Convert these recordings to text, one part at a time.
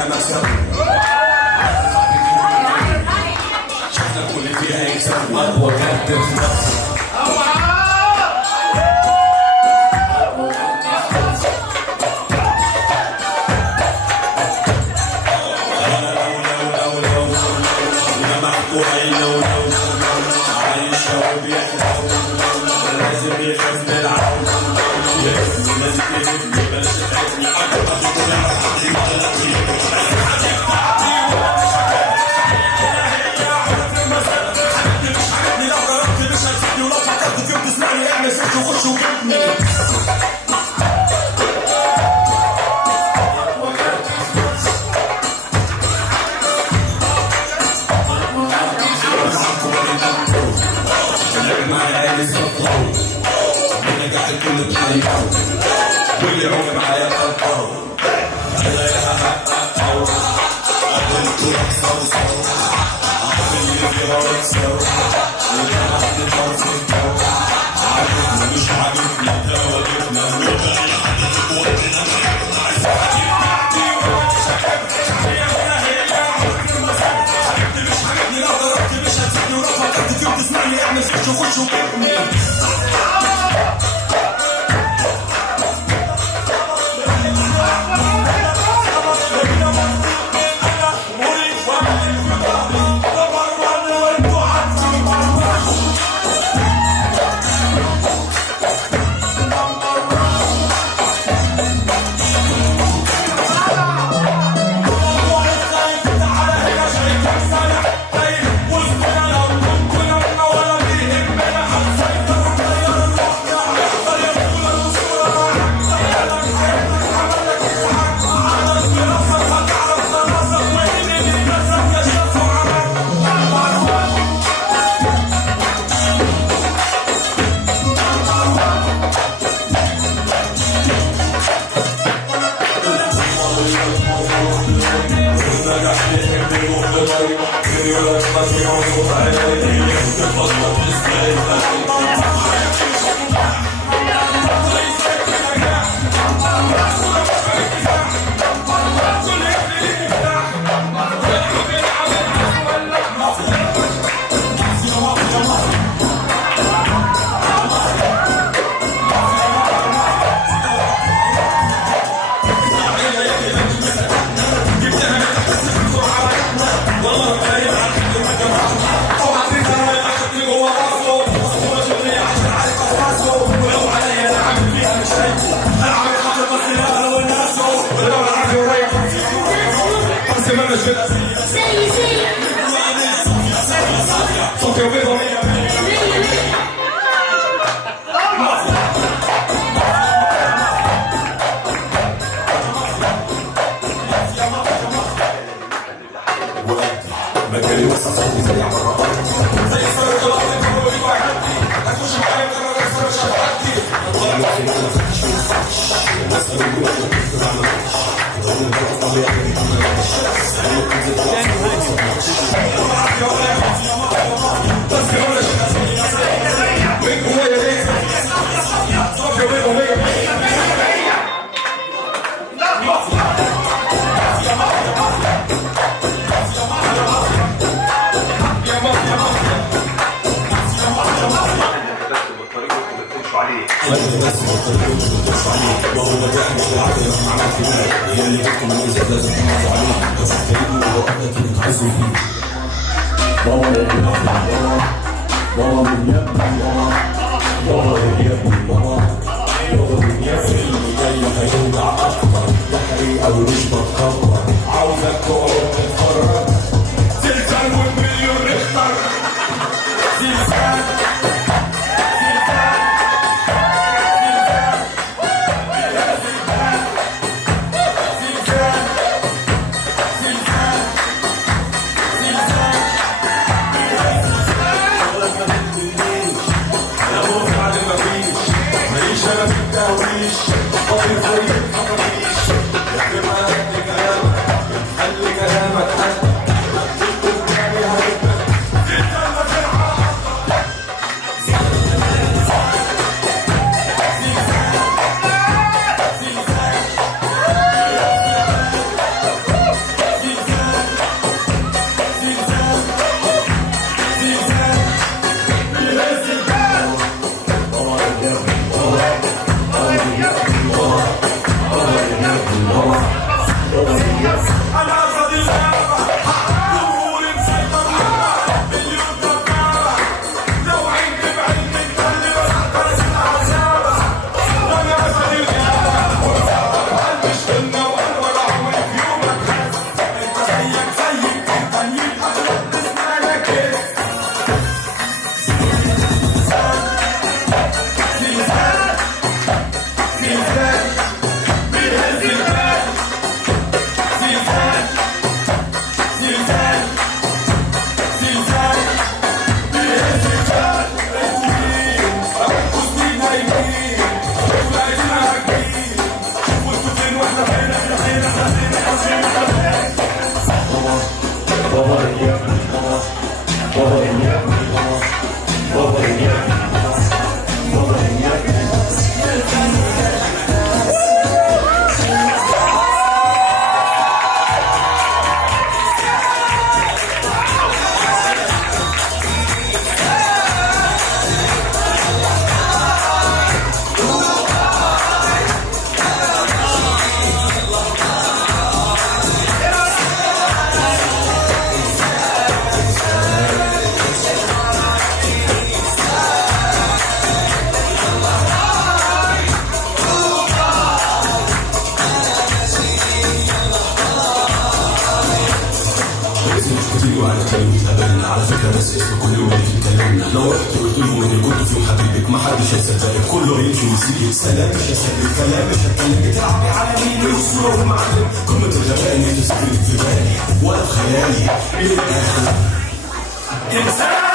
احنا مكسب شفنا كل فيها يكسب اقوى كارت في مصر لازم يخاف من العون لازم يهمني بلاش تتعبني مش عاجبني لو جربت مش هتسيبني ولو فكرت فيك تسمعني اعمل سيرش وخش وجبني نجح الكل بحياته واللي عمر معايا قلقه عليها حققه قابلته يحصل سوا عارف اللي فيها سوا وده حد الحرف الجو عارفنا مش عاجبنا ده واجبنا وده اي حد تقولنا عايز عاجبني ومش عاجبني مش عاجبني لو ضربت مش هتسيبني ولو فكرت فيك تسمعني اعمل سيرش وخش وجبني مجالي وسط صوتي زي عمر زي السنة طلعت كله وعدتي هتخش معايا مجرد اكثر مش هتعدي طلعت في مجال فتش ما ينفعش الناس قالوا لي وقت كنت بعمل ضرب البلد طبيعي ما عملتش انا كنت وهو داعم العقل عمل كده هي اللي جبت مميزة لازم تنظر عليه بس تكلمني ولو قبلك انك عايزه فيه بابا يا ابني بابا من يا ابني بابا يا ابني بابا من يا ابني اللي جاي هيوجع اكتر ده حقيقة ومش بتكبر عاوزك تقعد تتفرج زلزال والمليون ريختر زلزال ماليش انا في التهويش طيب زي الحراميش يا على فكرة بس اسم كل يوم في كلامنا لو رحت قلت له ان كنت في يوم حبيبك ما حدش هيصدقك كله هيمشي ويسيب سلام مش هسلم كلام مش هتكلم بتلعبي على مين ويوصلوا معلم قمة الغباء ان انت تسكري في بالي ولا في خيالي من الاخر انسان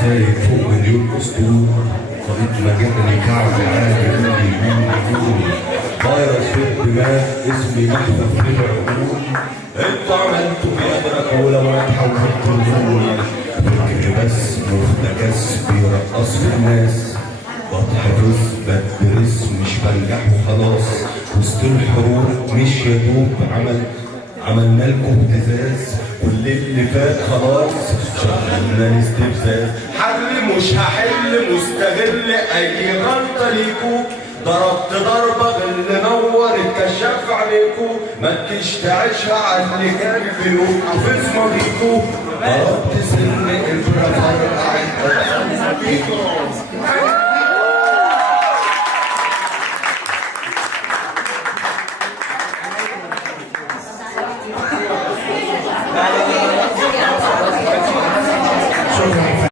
سايق فوق مليون اسطول طريق مجال كعب عالي اللي يقول فيروس في الدماغ اسمي محمد في العقول انتوا عملتوا بيدرك ولو اتحولت الغول فكر بس مفتكس بيرقص في الناس بتحفظ بدرس مش بنجح وخلاص وسط الحروب مش يدوب عملنا لكم ابتزاز كل اللي فات خلاص شغلنا استفزاز حل مش هحل مستغل اي غلطه ليكو ضربت ضربه باللي نور اتكشف عليكو ما تجيش تعيشها على اللي كان في يوم حافظ ماضيكو ضربت سن الفرقه فرقعت